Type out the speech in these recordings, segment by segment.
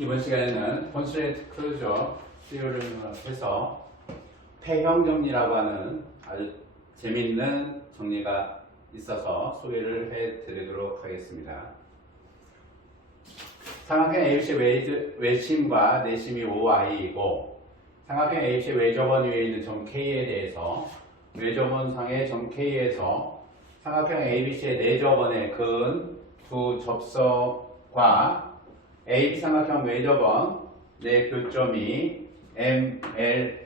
이번 시간에는 콘스트레이트 클로저 시리얼을 해서 폐형 정리라고 하는 아주 재미있는 정리가 있어서 소개를 해 드리도록 하겠습니다. 삼각형 ABC 외- 외심과 내심이 OI이고 삼각형 ABC 외접원 위에 있는 점 K에 대해서 외접원상의 점 K에서 삼각형 ABC의 내접원의 근 두 접석과 AB 삼각형 외접원 내 교점이 ML이라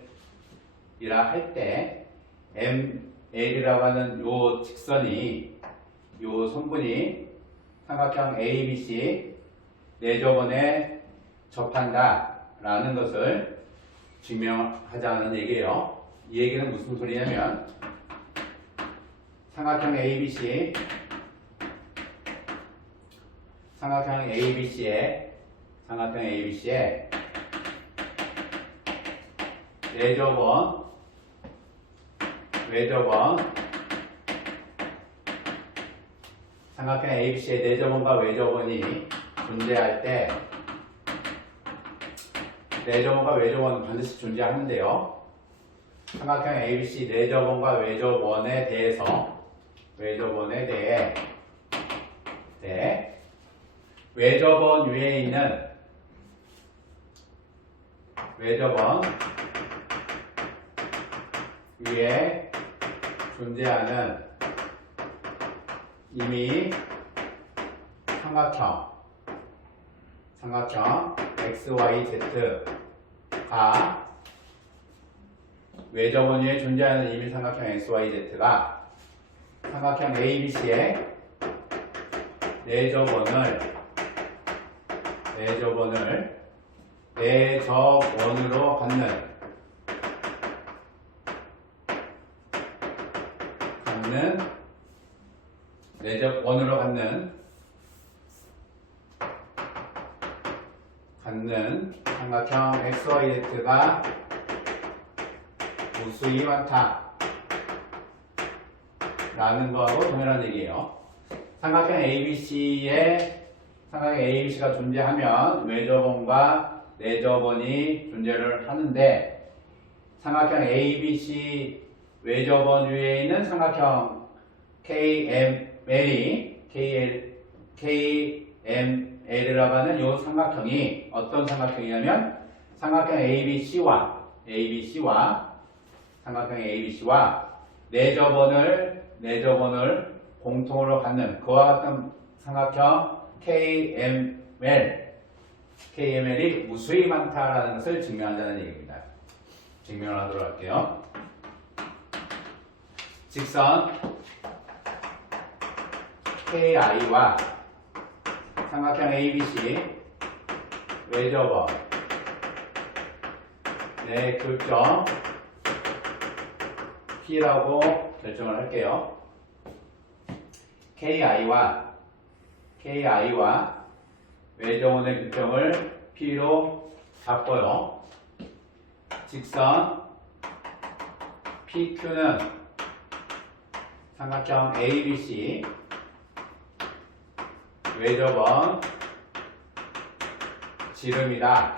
할 때 ML이라고 하는 요 직선이 요 선분이 삼각형 ABC 내접원에 접한다 라는 것을 증명하자는 얘기예요. 이 얘기는 무슨 소리냐면 삼각형 ABC 삼각형 ABC의 삼각형 ABC의 내접원 외접원 삼각형 ABC의 내접원과 외접원이 존재할 때 내접원과 외접원은 반드시 존재하는데요. 삼각형 ABC 내접원과 외접원에 대해서 외접원에 대해 대 외접원 위에 있는 외접원 위에 존재하는 이미 삼각형 삼각형 XYZ가 외접원 위에 존재하는 이미 삼각형 XYZ가 삼각형 ABC의 내접원을 내접원을 내접원으로 갖는 갖는 내접원으로 갖는 갖는 삼각형 XYZ가 무수히 많다 라는 거하고 동일한 얘기예요. 삼각형 ABC에 삼각형 ABC가 존재하면 외접원과 내접원이 존재를 하는데 삼각형 ABC 외접원 위에 있는 삼각형 KML이 KL, KML이라고 하는 이 삼각형이 어떤 삼각형이냐면 삼각형 ABC와 ABC와 삼각형 ABC와 내접원을 내접원을 공통으로 갖는 그와 같은 삼각형 KML KML이 무수히 많다라는 것을 증명한다는 얘기입니다. 증명을 하도록 할게요. 직선 KI와 삼각형 ABC 외접원 내 교점 P라고 결정을 할게요. KI와 KI와 외정원의 교점을 P로 바꿔요. 직선 PQ는 삼각형 ABC 외접원 지름이다.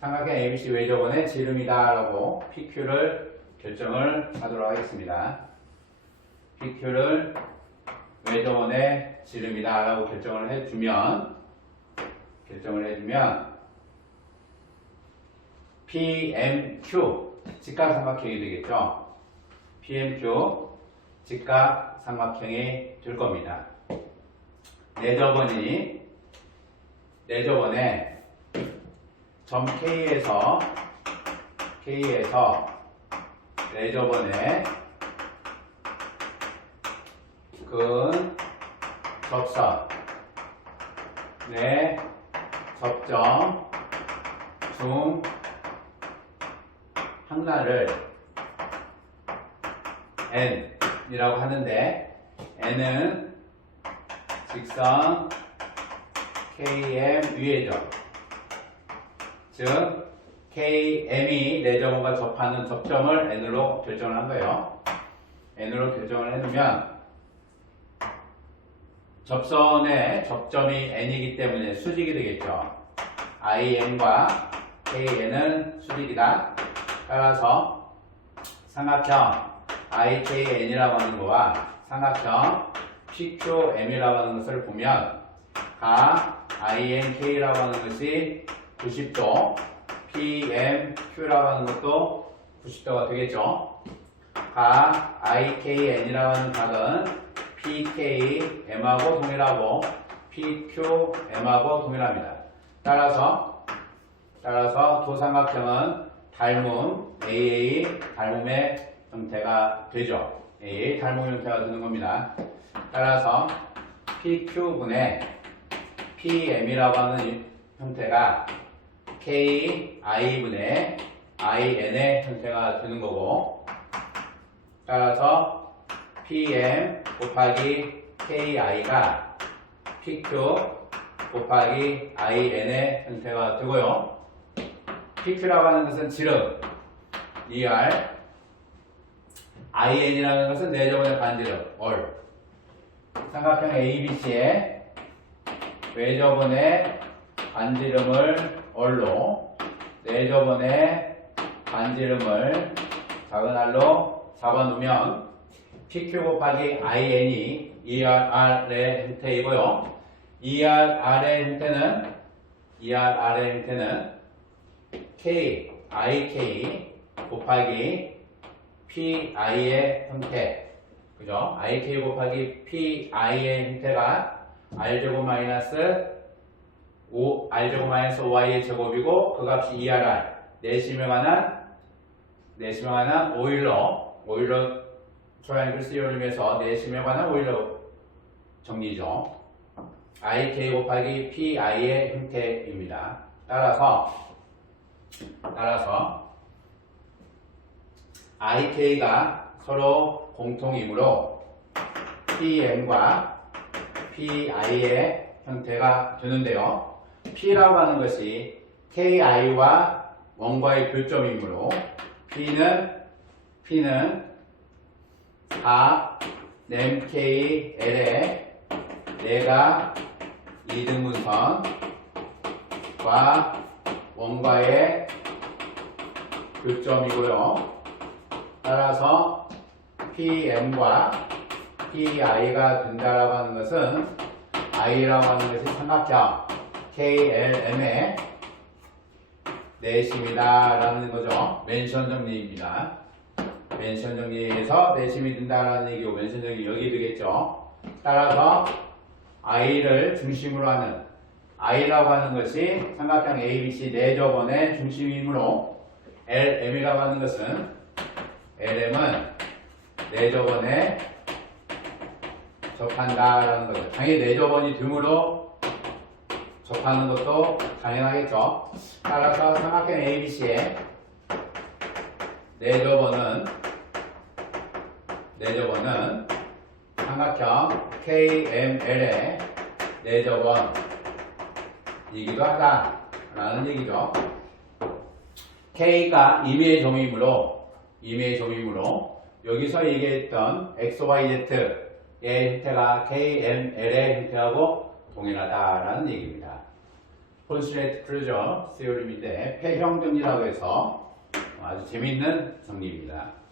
삼각형 ABC 외접원의 지름이다 라고 PQ를 결정을 하도록 하겠습니다. PQ를 외접원의 지름이다 라고 결정을 해주면 결정을 해주면 PMQ 직각삼각형이 되겠죠. PMQ 직각삼각형이 될 겁니다. 내접원이 내접원에 점 K에서 K에서 내접원에 근 접선 내 접점 중 하나를 n이라고 하는데 n은 직선 km 위에죠. 즉 km이 내접원과 접하는 접점을 n으로 결정을 한 거예요. n으로 결정을 해두면 접선의 접점이 n이기 때문에 수직이 되겠죠. IN과 KN은 수직이다. 따라서 삼각형 IKN이라고 하는 거와 삼각형 PQM이라고 하는 것을 보면 각 INK라고 하는 것이 90도, PMQ라고 하는 것도 90도가 되겠죠. 각 IKN이라고 하는 각은 PKM하고 동일하고 PQM하고 동일합니다. 따라서 따라서 도삼각형은 닮음 AA 닮음의 형태가 되죠. AA 닮음 형태가 되는 겁니다. 따라서 PQ분의 PM이라고 하는 이 형태가 KI분의 IN의 형태가 되는 거고 따라서 PM 곱하기 KI가 PQ 곱하기 IN의 형태가 되고요. PQ라고 하는 것은 지름, ER, IN이라는 것은 내저번의 반지름, 얼. 삼각형 ABC의 외저번의 반지름을 얼로, 내저번의 반지름을 작은 알로 잡아놓으면 PQ 곱하기 IN이 ERR의 형태이고요. ERR의 형태는 ERR의 형태는 K, IK 곱하기 PI의 형태. 그죠? IK 곱하기 PI의 형태가 R제곱 마이너스 5, R제곱 마이너스 5I의 제곱이고 그 값이 ERR. 내심에 관한, 내심에 관한 오일러, 오일러 트라이앵글 시어림에서 내심에 관한 오일러 정리죠. IK 곱하기 PI의 형태입니다. 따라서 따라서 IK가 서로 공통이므로 PM과 PI의 형태가 되는데요. P라고 하는 것이 KI와 원과의 교점이므로 P는 P는 4 MKL의 내가 이등분선과 원과의 교점이고요. 따라서 PM과 PI가 된다라고 하는 것은 I라고 하는 것이 삼각형 KLM의 내심이다라는 거죠. 멘션 정리입니다. 멘션 정리에서 내심이 된다라는 얘기고 멘션 정리 여기 되겠죠. 따라서 I를 중심으로 하는 I라고 하는 것이 삼각형 ABC 내저번의 중심이므로 LM이라고 하는 것은 LM은 내저번에 접한다라는 거죠. 당연히 내저번이 등으로 접하는 것도 당연하겠죠. 따라서 삼각형 ABC의 내저번은 내저번은 삼각형 KML의 내저번이기도 하다라는 얘기죠. K가 임의의 점이므로 임의의 점이므로 여기서 얘기했던 XYZ의 형태가 KML의 형태하고 동일하다라는 얘기입니다. 콘스트레이트 크루저 세오림인데 폐형 정리라고 해서 아주 재미있는 정리입니다.